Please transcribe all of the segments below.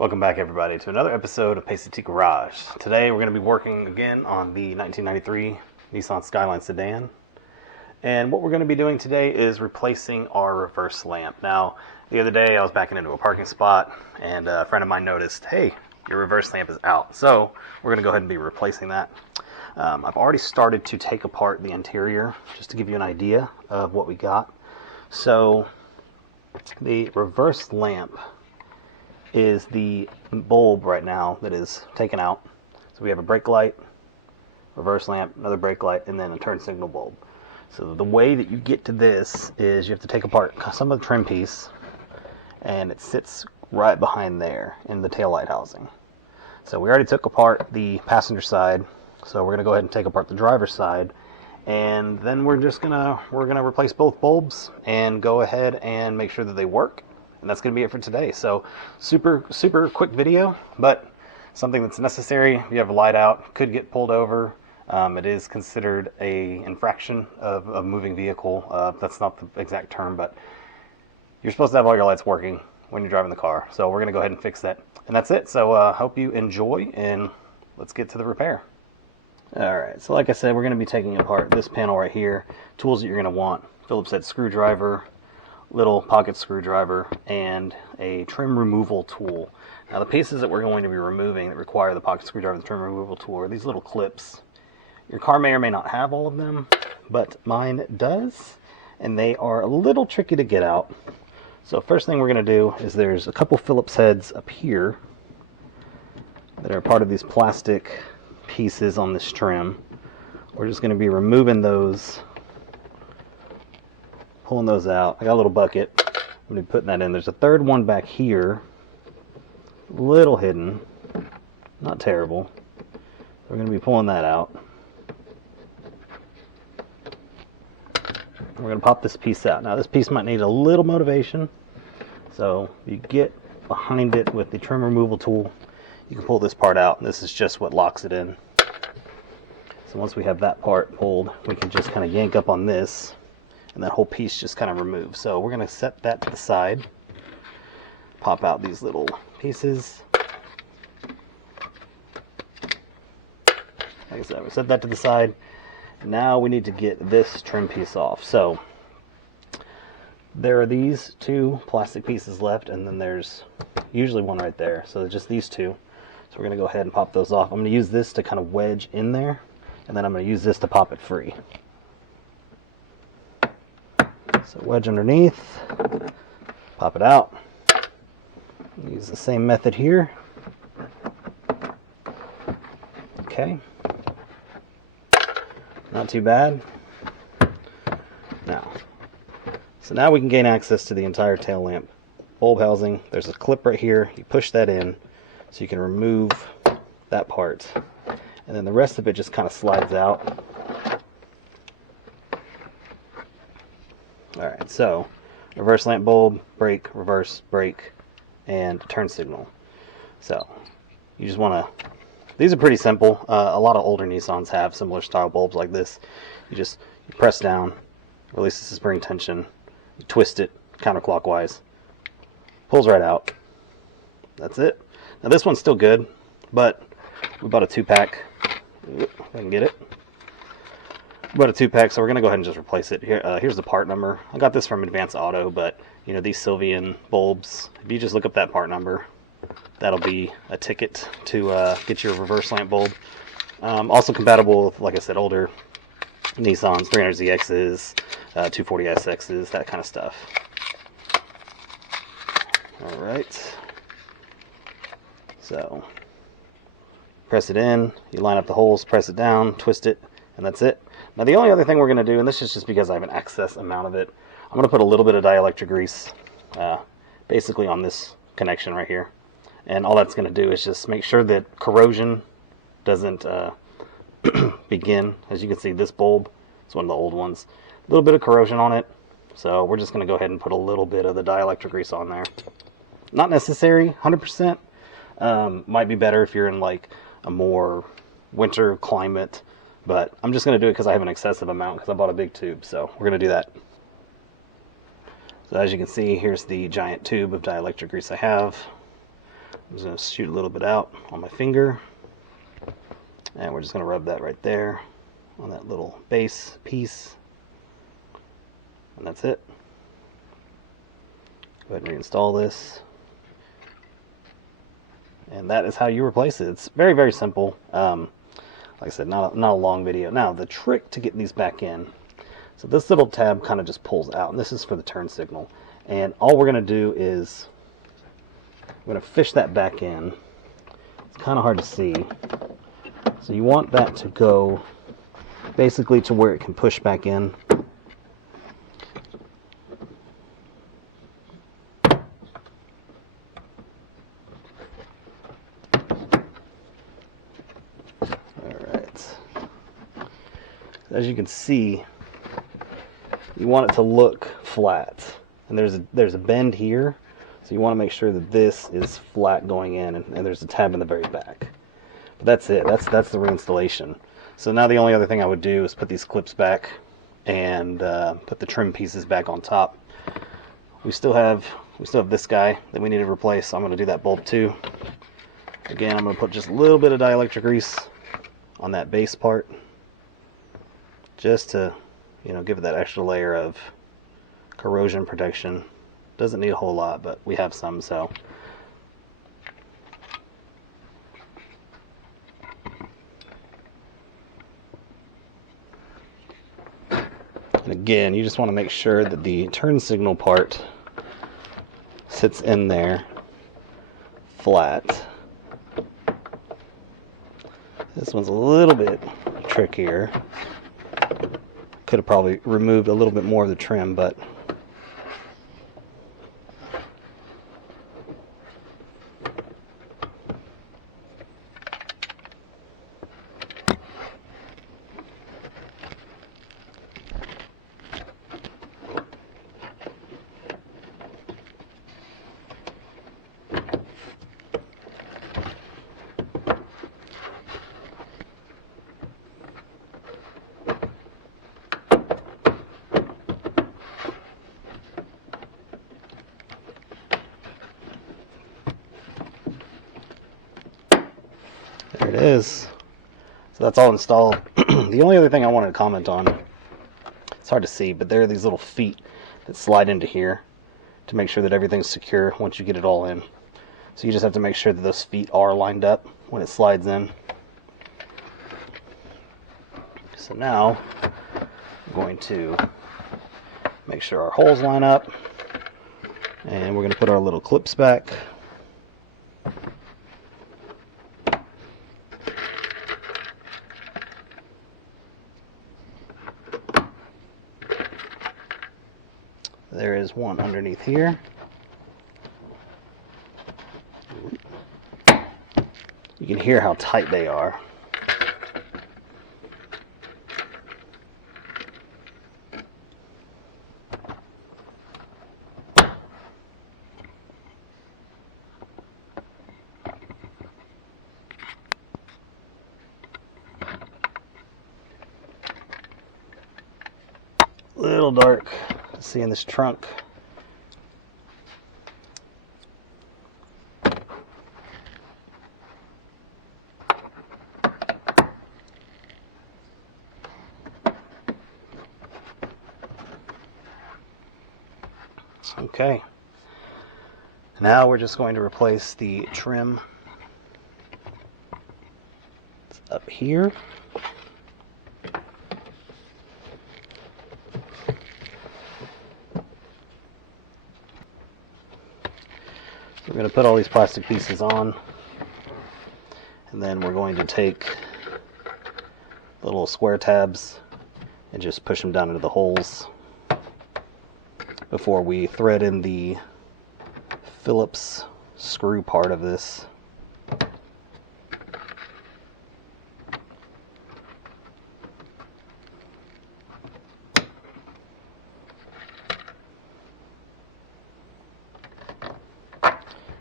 Welcome back, everybody, to another episode of Pasty-T Garage. Today we're going to be working again on the 1993 Nissan Skyline Sedan. And what we're going to be doing today is replacing our reverse lamp. Now, the other day I was backing into a parking spot and a friend of mine noticed, hey, your reverse lamp is out. So we're going to go ahead and be replacing that. I've already started to take apart the interior just to give you an idea of what we got. So the reverse lamp is the bulb right now that is taken out. So we have a brake light, reverse lamp, another brake light, and then a turn signal bulb. So the way that you get to this is you have to take apart some of the trim piece, and it sits right behind there in the tail light housing. So we already took apart the passenger side, so we're gonna go ahead and take apart the driver's side, and then we're gonna replace both bulbs and go ahead and make sure that they work. And that's going to be it for today. So super quick video, but something that's necessary. If you have a light out, could get pulled over. It is considered a infraction of a moving vehicle. That's not the exact term, but you're supposed to have all your lights working when you're driving the car. So we're going to go ahead and fix that. And that's it. So hope you enjoy, and let's get to the repair. Alright, so like I said, we're going to be taking apart this panel right here. Tools that you're going to want: Phillips head screwdriver, little pocket screwdriver, and a trim removal tool. Now the pieces that we're going to be removing that require the pocket screwdriver and the trim removal tool are these little clips. Your car may or may not have all of them, but mine does, and they are a little tricky to get out. So first thing we're going to do is there's a couple Phillips heads up here that are part of these plastic pieces on this trim. We're just going to be removing those, pulling those out. I got a little bucket. I'm going to be putting that in. There's a third one back here, a little hidden, not terrible. We're going to be pulling that out. We're going to pop this piece out. Now this piece might need a little motivation, so you get behind it with the trim removal tool. You can pull this part out, and this is just what locks it in. So once we have that part pulled, we can just kind of yank up on this, and that whole piece just kind of removes. So we're going to set that to the side, pop out these little pieces. Like I said, we set that to the side. Now we need to get this trim piece off. So there are these two plastic pieces left, and then there's usually one right there. So just these two. So we're going to go ahead and pop those off. I'm going to use this to kind of wedge in there, and then I'm going to use this to pop it free. So wedge underneath, pop it out. Use the same method here. Okay. Not too bad. Now we can gain access to the entire tail lamp bulb housing. There's a clip right here. You push that in so you can remove that part. And then the rest of it just kind of slides out. Alright, so reverse lamp bulb, brake, reverse, brake, and turn signal. So you just want to, these are pretty simple. A lot of older Nissans have similar style bulbs like this. You press down, releases the spring tension, you twist it counterclockwise, pulls right out. That's it. Now this one's still good, but we bought a 2-pack. If I can get it. About a 2-pack, so we're going to go ahead and just replace it. Here's the part number. I got this from Advance Auto, but you know, these Sylvania bulbs, if you just look up that part number, that'll be a ticket to get your reverse lamp bulb. Also compatible with, like I said, older Nissans, 300ZXs, 240SXs, that kind of stuff. Alright. So, press it in, you line up the holes, press it down, twist it, and that's it. Now the only other thing we're going to do, and this is just because I have an excess amount of it, I'm going to put a little bit of dielectric grease basically on this connection right here. And all that's going to do is just make sure that corrosion doesn't begin. As you can see, this bulb is one of the old ones. A little bit of corrosion on it. So we're just going to go ahead and put a little bit of the dielectric grease on there. Not necessary, 100%. Might be better if you're in like a more winter climate. But I'm just going to do it because I have an excessive amount because I bought a big tube. So we're going to do that. So as you can see, here's the giant tube of dielectric grease I have. I'm just going to shoot a little bit out on my finger, and we're just going to rub that right there on that little base piece, and that's it. Go ahead and reinstall this, and that is how you replace it. It's very, very simple. Like I said, not a long video. Now, the trick to get these back in, so this little tab kind of just pulls out, and this is for the turn signal, and all we're going to do is we're going to fish that back in. It's kind of hard to see, so you want that to go basically to where it can push back in. Alright. As you can see, you want it to look flat. And there's a bend here, so you want to make sure that this is flat going in, and there's a tab in the very back. But that's it. That's the reinstallation. So now the only other thing I would do is put these clips back and put the trim pieces back on top. We still have this guy that we need to replace, so I'm going to do that bulb too. Again, I'm going to put just a little bit of dielectric grease on that base part, just to, you know, give it that extra layer of corrosion protection. Doesn't need a whole lot, but we have some, so. And again, you just want to make sure that the turn signal part sits in there flat. This one's a little bit trickier. Could have probably removed a little bit more of the trim, but there it is. So that's all installed. The only other thing I wanted to comment on, it's hard to see, but there are these little feet that slide into here to make sure that everything's secure once you get it all in. So you just have to make sure that those feet are lined up when it slides in. So now I'm going to make sure our holes line up, and we're going to put our little clips back. There is one underneath here. You can hear how tight they are. A little dark to see in this trunk. Okay, now we're just going to replace the trim. It's up here. We're going to put all these plastic pieces on, and then we're going to take the little square tabs and just push them down into the holes before we thread in the Phillips screw part of this.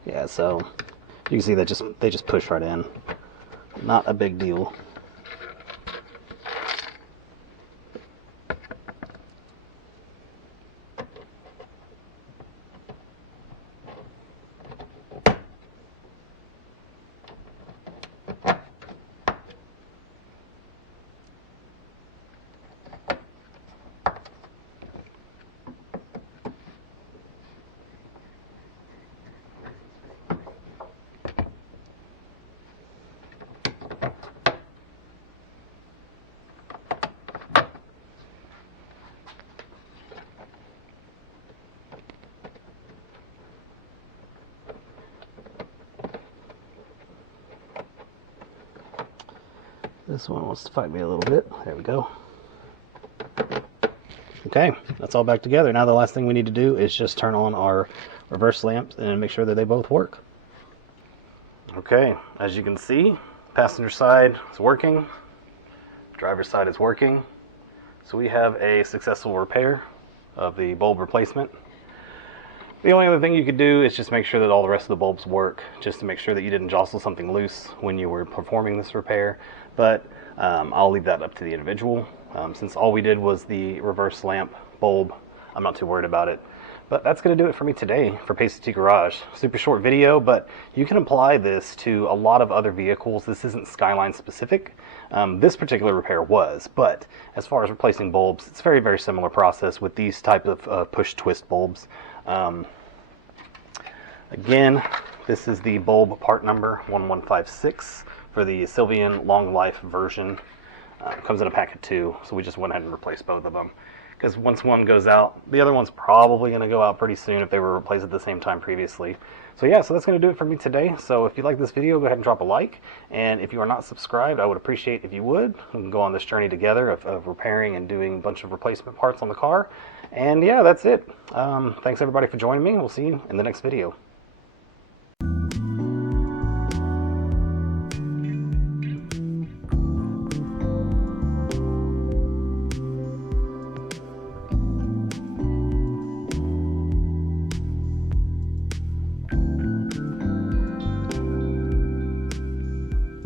Yeah, so you can see that they just push right in. Not a big deal. This one wants to fight me a little bit. There we go. Okay, that's all back together. Now the last thing we need to do is just turn on our reverse lamps and make sure that they both work. Okay, as you can see, passenger side is working, driver's side is working. So we have a successful repair of the bulb replacement. The only other thing you could do is just make sure that all the rest of the bulbs work, just to make sure that you didn't jostle something loose when you were performing this repair. But I'll leave that up to the individual. Since all we did was the reverse lamp bulb, I'm not too worried about it. But that's going to do it for me today for Pasty-T Garage. Super short video, but you can apply this to a lot of other vehicles. This isn't Skyline specific. This particular repair was, but as far as replacing bulbs, it's very, very similar process with these type of push twist bulbs. Again, this is the bulb part number 1156 for the Sylvania long life version. Comes in a pack of 2, so we just went ahead and replaced both of them. Because once one goes out, the other one's probably going to go out pretty soon if they were replaced at the same time previously. So yeah, so that's going to do it for me today. So if you like this video, go ahead and drop a like. And if you are not subscribed, I would appreciate if you would. We can go on this journey together of repairing and doing a bunch of replacement parts on the car. And yeah, that's it. Thanks everybody for joining me. We'll see you in the next video.